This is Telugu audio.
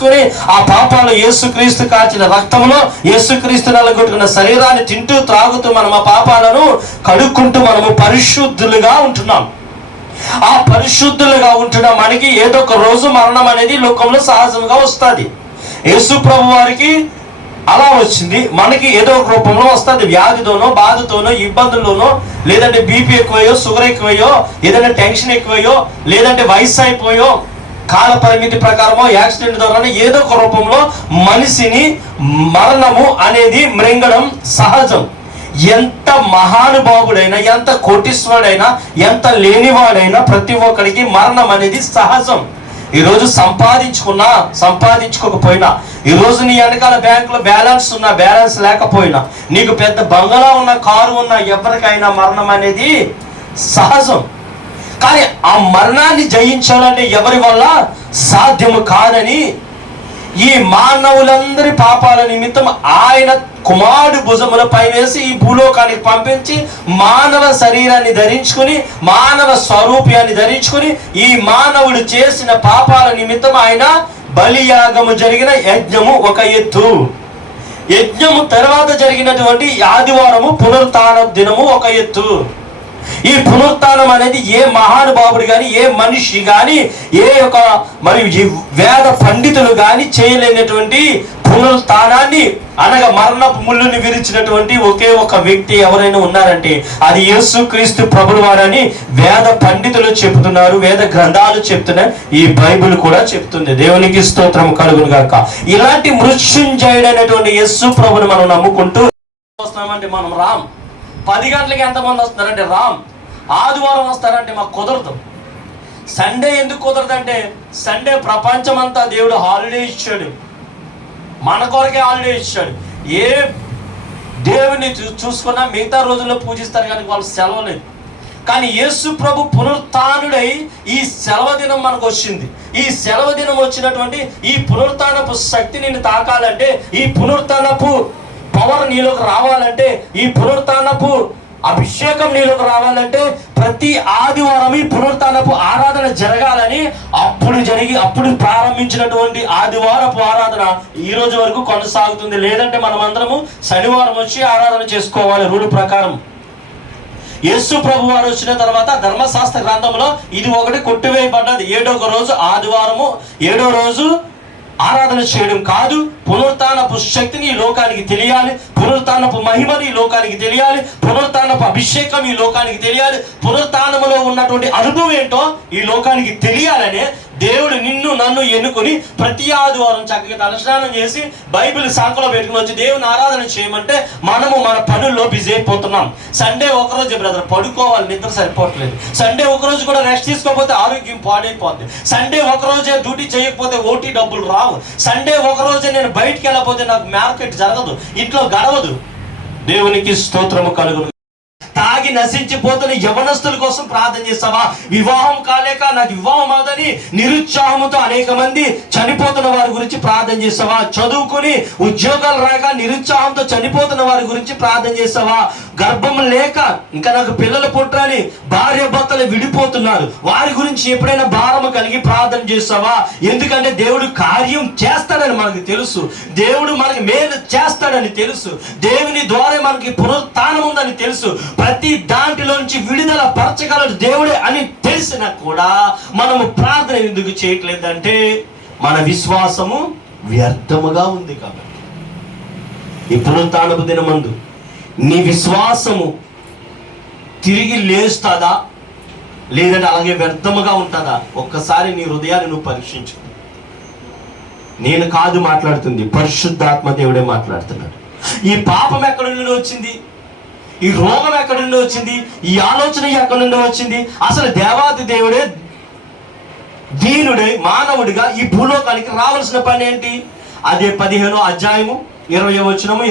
చేసుకుని ఆ పాపాలు యేసుక్రీస్తు కాచిన రక్తంలో యేసుక్రీస్తు నలగొట్టుకున్న శరీరాన్ని తింటూ త్రాగుతూ మనం ఆ పాపాలను కడుక్కుంటూ మనము పరిశుద్ధులుగా ఉంటున్నాం. ఆ పరిశుద్ధులుగా ఉంటున్న మనకి ఏదో ఒక రోజు మరణం అనేది లోకంలో సహజంగా వస్తుంది. యేసు ప్రభు వారికి అలా వచ్చింది, మనకి ఏదో ఒక రూపంలో వస్తుంది. వ్యాధితోనో, బాధతోనో, ఇబ్బందుల్లోనో, లేదంటే బీపీ ఎక్కువయో, షుగర్ ఎక్కువయో, ఏదైనా టెన్షన్ ఎక్కువయో, లేదంటే వయసు అయిపోయో, కాల పరిమితి ప్రకారమో, యాక్సిడెంట్ ద్వారా ఏదో ఒక రూపంలో మనిషిని మరణము అనేది మృంగడం సహజం. ఎంత మహానుభావుడైనా, ఎంత కోటీశ్వరుడైనా, ఎంత లేనివాడైనా ప్రతి ఒక్కడికి మరణం అనేది సహజం. ఈరోజు సంపాదించుకోకపోయినా, ఈరోజు నీ వెనకాల బ్యాంకులో బ్యాలెన్స్ ఉన్నా, బ్యాలెన్స్ లేకపోయినా, నీకు పెద్ద బంగళా ఉన్న, కారు ఉన్న, ఎవరికైనా మరణం అనేది సహజం. కానీ ఆ మరణాన్ని జయించాలంటే ఎవరి వల్ల సాధ్యము కాదని ఈ మానవులందరి పాపాల నిమిత్తం ఆయన కుమారుడు భుజములపై వేసి ఈ భూలోకానికి పంపించి మానవ శరీరాన్ని ధరించుకుని, మానవ స్వరూపాన్ని ధరించుకుని, ఈ మానవుడు చేసిన పాపాల నిమిత్తం ఆయన బలియాగము జరిగిన యజ్ఞము ఒక ఎత్తు. యజ్ఞము తర్వాత జరిగినటువంటి ఆదివారము పునరుత్థాన దినము ఒక ఎత్తు. ఈ పునరుత్థానం అనేది ఏ మహానుభావుడు కానీ, ఏ మనిషి కానీ, ఏ ఒక మరియు వేద పండితులు కానీ చేయలేనటువంటి పునరుత్థానాన్ని, అనగా మరణపు ముళ్ళుని విరిచినటువంటి ఒకే ఒక వ్యక్తి ఎవరైనా ఉన్నారంటే అది యేసుక్రీస్తు ప్రభువు వారని వేద పండితులు చెబుతున్నారు, వేద గ్రంథాలు చెప్తున్నాయి, ఈ బైబిల్ కూడా చెప్తుంది. దేవునికి స్తోత్రం కలుగును గాక. ఇలాంటి మృత్యుంజయుడైనటువంటి యేసు ప్రభుని మనం నమ్ముకుంటూ వస్తామంటే మనం రామ్. 10 గంటలకి ఎంతమంది వస్తున్నారంటే రామ్. ఆదివారం వస్తారంటే మాకు కుదరదు. సండే ఎందుకు కుదరదు అంటే సండే ప్రపంచమంతా దేవుడు హాలిడే ఇచ్చాడు, మన కొరకే హాలిడే ఇచ్చాడు. ఏ దేవుని చూసుకున్నా మిగతా రోజుల్లో పూజిస్తారు కానీ వాళ్ళు సెలవు లేదు. కానీ యేసు ప్రభు పునరుత్థానుడై ఈ సెలవు దినం మనకు వచ్చింది. ఈ సెలవు దినం వచ్చినటువంటి ఈ పునరుత్థానపు శక్తి నిన్ను తాకాలంటే, ఈ పునరుత్థానపు పవర్ నీలోకి రావాలంటే, ఈ పునరుత్థానపు అభిషేకం నీలోకి రావాలంటే ప్రతి ఆదివారం ఈ పునరుత్థానపు ఆరాధన జరగాలని అప్పుడు ప్రారంభించినటువంటి ఆదివారపు ఆరాధన ఈ రోజు వరకు కొనసాగుతుంది. లేదంటే మనం అందరము శనివారం వచ్చి ఆరాధన చేసుకోవాలి రూల్ ప్రకారం. యేసు ప్రభు వారు వచ్చిన తర్వాత ధర్మశాస్త్ర గ్రంథంలో ఇది ఒకటి కొట్టివేయబడ్డది. 7వ రోజు ఆదివారము, 7వ రోజు ఆరాధన చేయడం కాదు. పునరుత్థానపు శక్తిని ఈ లోకానికి తెలియాలి, పునరుత్థానపు మహిమని ఈ లోకానికి తెలియాలి, పునరుత్థానపు అభిషేకం ఈ లోకానికి తెలియాలి, పునరుత్థానములో ఉన్నటువంటి అనుభవం ఏంటో ఈ లోకానికి తెలియాలనే దేవుడు నిన్ను నన్ను ఎన్నుకొని ప్రతి ఆదివారం చక్కగా తలస్నానం చేసి బైబిల్ సాకులో పెట్టుకుని వచ్చి దేవుని ఆరాధన చేయమంటే మనము మన పనుల్లో బిజీ అయిపోతున్నాం. సండే ఒకరోజు బ్రదర్ పడుకోవాలి, నిద్ర సరిపోవట్లేదు. సండే ఒకరోజు కూడా రెస్ట్ తీసుకోకపోతే ఆరోగ్యం పాడైపోద్ది. సండే ఒకరోజే డ్యూటీ చేయకపోతే ఓటీ డబ్బులు రావు. సండే ఒకరోజే నేను బయటికి వెళ్ళకపోతే నాకు మార్కెట్ జరగదు, ఇంట్లో గడవదు. దేవునికి స్తోత్రము కలుగును. తాగి నశించిపోతున్న యవనస్తుల కోసం ప్రార్థన చేస్తావా? వివాహం కాలేక నాకు వివాహం అవదని నిరుత్సాహంతో అనేక మంది చనిపోతున్న వారి గురించి ప్రార్థన చేస్తావా? చదువుకుని ఉద్యోగాలు రాక నిరుత్సాహంతో చనిపోతున్న వారి గురించి ప్రార్థన చేస్తావా? గర్భం లేక ఇంకా నాకు పిల్లలు పుట్టరని భార్య భర్తలు విడిపోతున్నారు, వారి గురించి ఎప్పుడైనా భారము కలిగి ప్రార్థన చేస్తావా? ఎందుకంటే దేవుడు కార్యం చేస్తాడని మనకు తెలుసు, దేవుడు మనకి మేలు చేస్తాడని తెలుసు, దేవుని ద్వారా మనకి పునరుత్థానం ఉందని తెలుసు, ప్రతి దాంట్లోంచి విడుదల పరచగలడు దేవుడే అని తెలిసినా కూడా మనము ప్రార్థన ఎందుకు చేయట్లేదంటే మన విశ్వాసము వ్యర్థముగా ఉంది కాబట్టి. ఈ పునరుత్థానపు దినమందు నీ విశ్వాసము తిరిగి లేస్తుందా లేదంటే అలాగే వ్యర్థముగా ఉంటుందా? ఒక్కసారి నీ హృదయాన్ని నువ్వు పరీక్షించు. నేను కాదు మాట్లాడుతుంది, పరిశుద్ధాత్మ దేవుడే మాట్లాడుతున్నాడు. ఈ పాపం ఎక్కడి నుండి వచ్చింది? ఈ రోగం ఎక్కడి నుండి వచ్చింది? ఈ ఆలోచన ఎక్కడి నుండి వచ్చింది? అసలు దేవాది దేవుడే దీనుడై మానవుడిగా ఈ భూలోకానికి రావాల్సిన పని ఏంటి? అదే 15వ అధ్యాయము 20వ వచనము